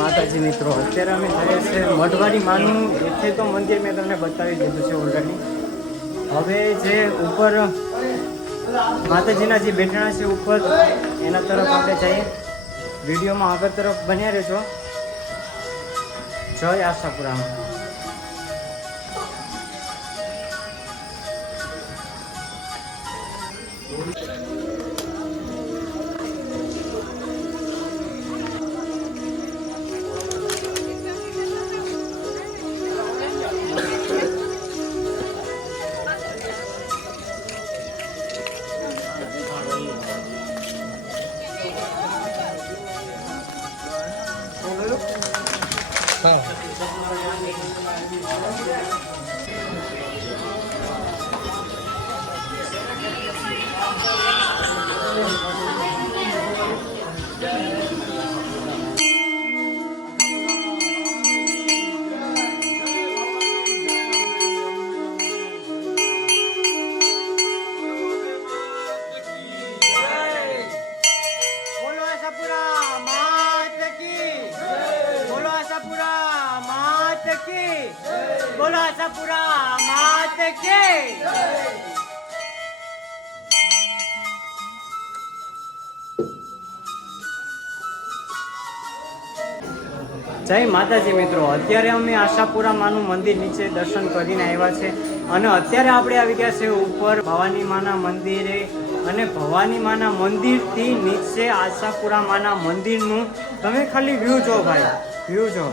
માતાજી મિત્રો. અત્યારે અમે જઈએ છીએ મઢવાડી માનું. એટલે તો મંદિર મેં તમને બતાવી દીધું છે ઓલરેડી હવે જે ઉપર માતાજીના જે બેઠણા છે ઉપર, એના તરફ આપણે જઈએ. વિડીયોમાં આગળ તરફ બન્યા રહેશો જય આશાપુરામાં. બોલો કી? બોલો આશાપુરા, માત કી? જય માતાજી મિત્રો. અત્યારે અમે આશાપુરા માનું મંદિર નીચે દર્શન કરીને આવ્યા છે. અને અત્યારે આપણે આવી ગયા છે ઉપર ભવાની માના મંદિરે. અને ભવાની માના મંદિરથી નીચે આશાપુરા માના મંદિરનું તમે ખાલી વ્યૂ જો ભાઈ. વ્યૂ જો